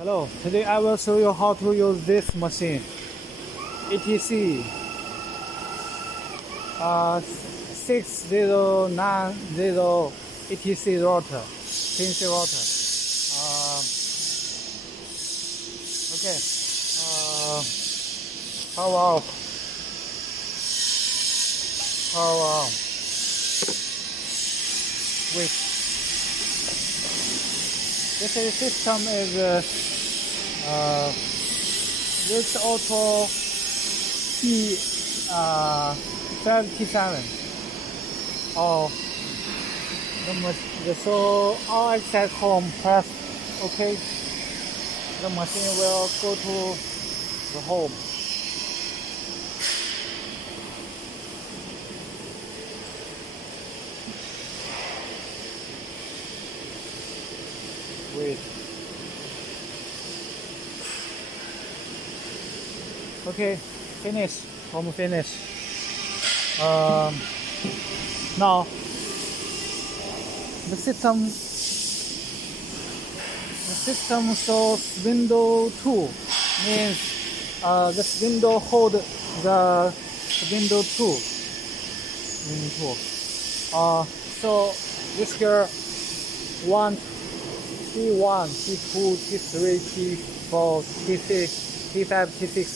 Hello, today I will show you how to use this machine, ETC 6090 ETC router, CNC router. Okay, power off, power on, switch. This system is this auto P57 or so all exit home, press OK. The machine will go to the home. Wait. Okay, finish. Home finish. Now the system shows window 2, means this window hold the window 2. So this here 1, T1, T2, T3, T4, T6, T5, T6.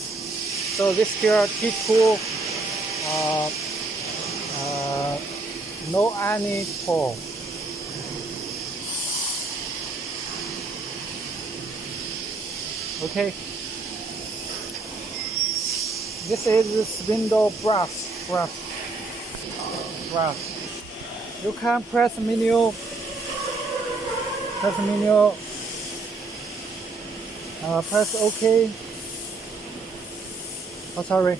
So this here T2 no any pole. Okay. This is window brush. You can press menu. Press OK. Oh, sorry.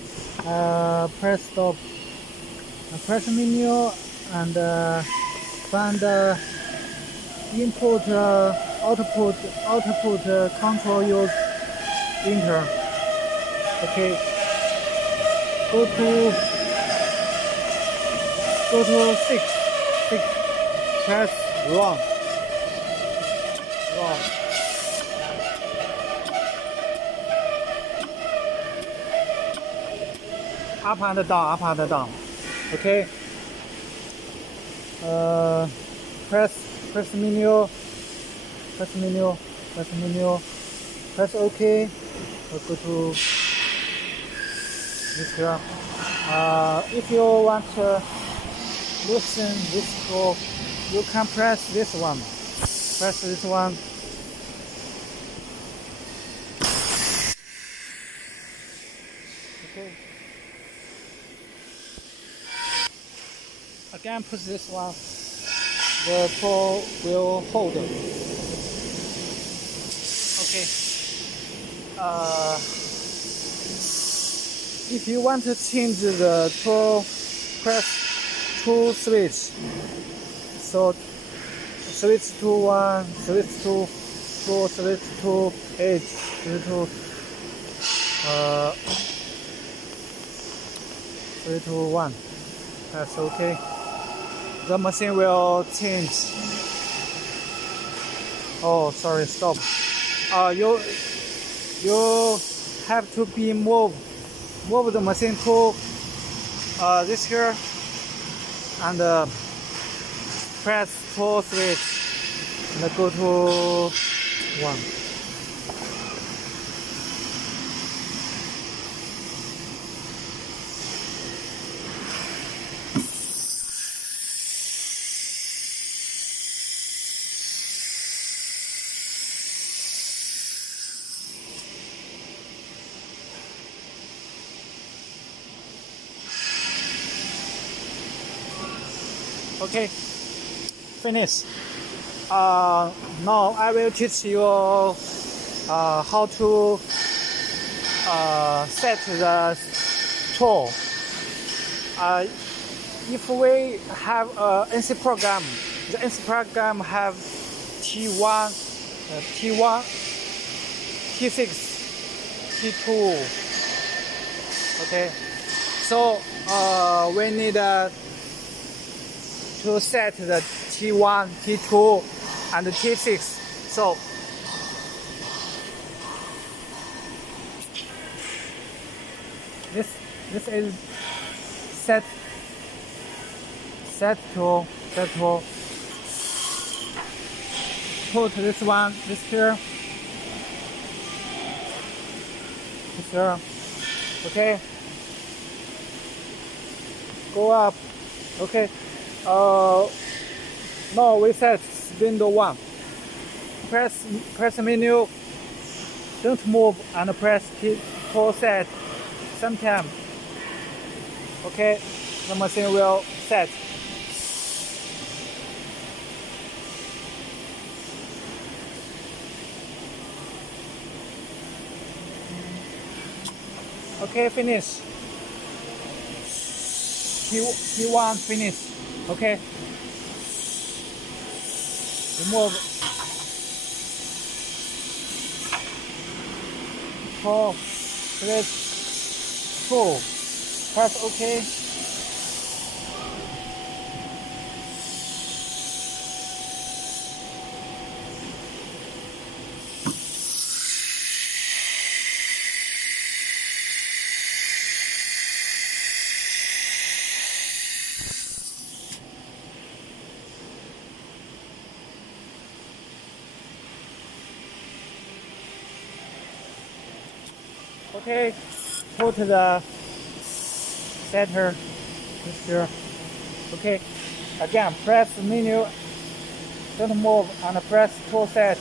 Press stop. Press menu and find input, output control. Use enter. Okay. Go to 6. Press run. Up and down. Okay. Press menu. Press OK. Go to this here. If you want to loosen this screw, you can press this one. Okay. Again, push this one. The tool will hold it. Okay. If you want to change the tool, press 2 switch. So switch to 1, switch to 4, switch to 8, switch to 1. That's OK. The machine will change. Oh, sorry, stop. You have to be move the machine to this here and press 4 switch and go to 1. Okay, finish. Now I will teach you how to set the tool. If we have NC program, the NC program have T1, T6, T2. Okay, so we need to set the T1, T2, and T6. So this is set tool. Put this one, this here. Okay. Go up. Okay. Now we set window 1. Press menu. Don't move and press key for set. Sometime. Okay. The machine will set. Okay, finish. P1 finish. Okay. Remove. 4, 3, 4. Press OK. Okay, put the setter here. Okay, again press the menu, don't move and press full set.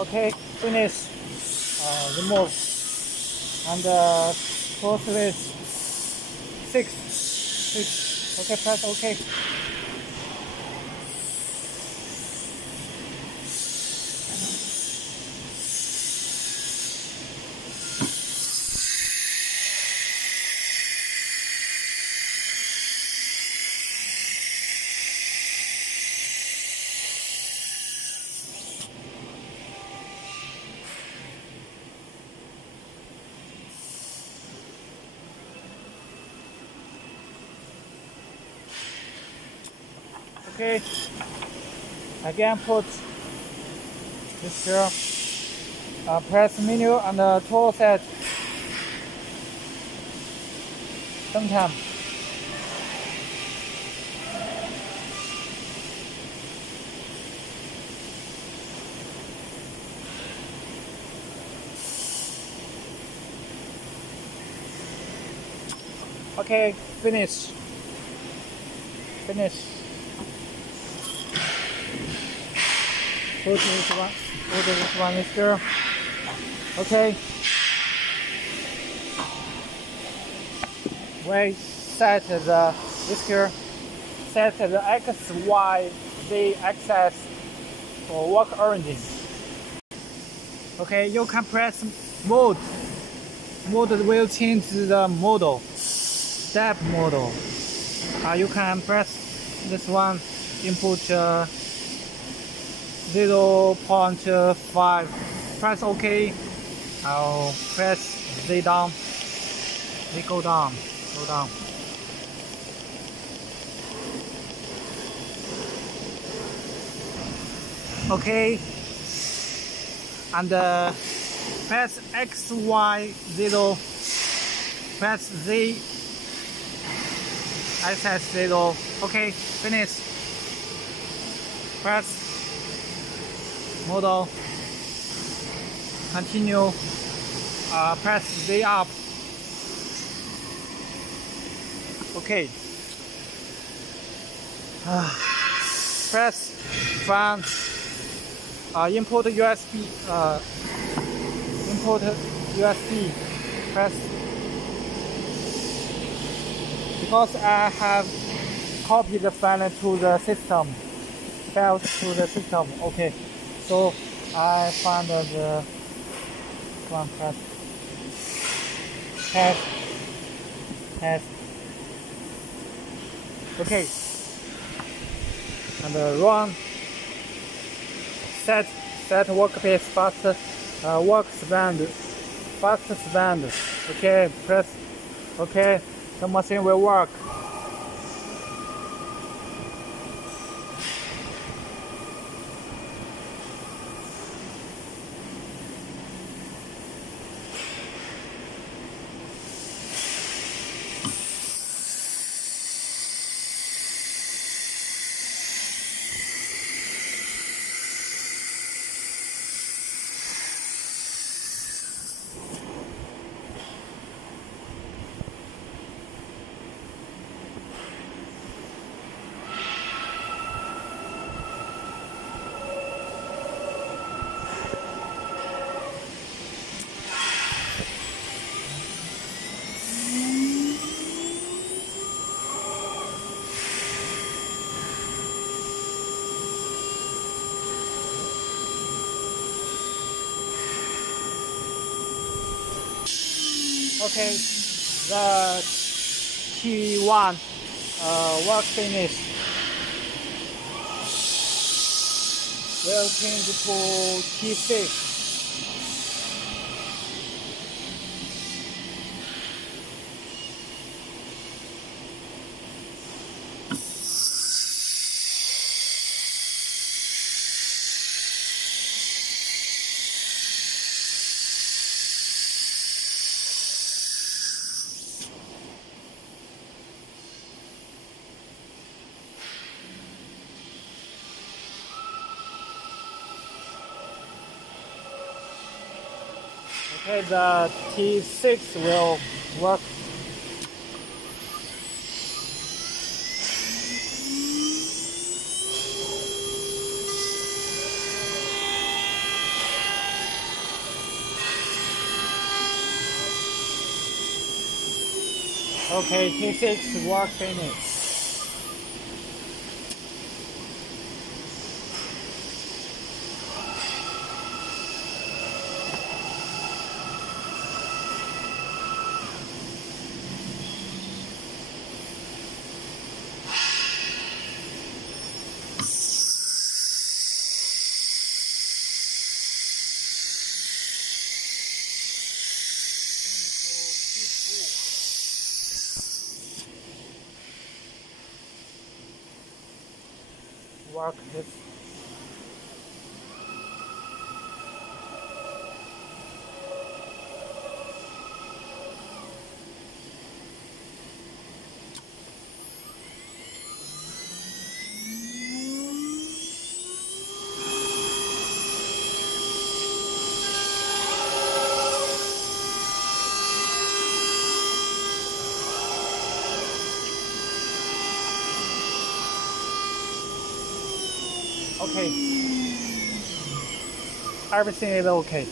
Okay, finish. Remove and full switch 6. Okay, press OK. Okay, again put this here, press menu and tool set. Sometime. Okay, finish. Put this one is here. Okay. We set this here. Set the X, Y, Z axis for work origin. Okay, you can press mode. Mode will change the model. Step model. You can press this one. Input 0.5. Press OK. I'll press Z down. Z go down. Okay. And press X, Y, 0. Press Z. SS 0. Okay, finish. Press model. Continue. Press Z up. Okay. Press front. Import USB. Import USB. Press. Because I have copied the file to the system. Okay. So I found the one. Press. Test. Okay. And run. Set workpiece fast fast spend. Okay, press OK. the machine will work. Okay, the T1 work finish. We'll change to T6. Okay, the T6 will work. Okay, T6 work finished. Work this. Okay, everything is okay.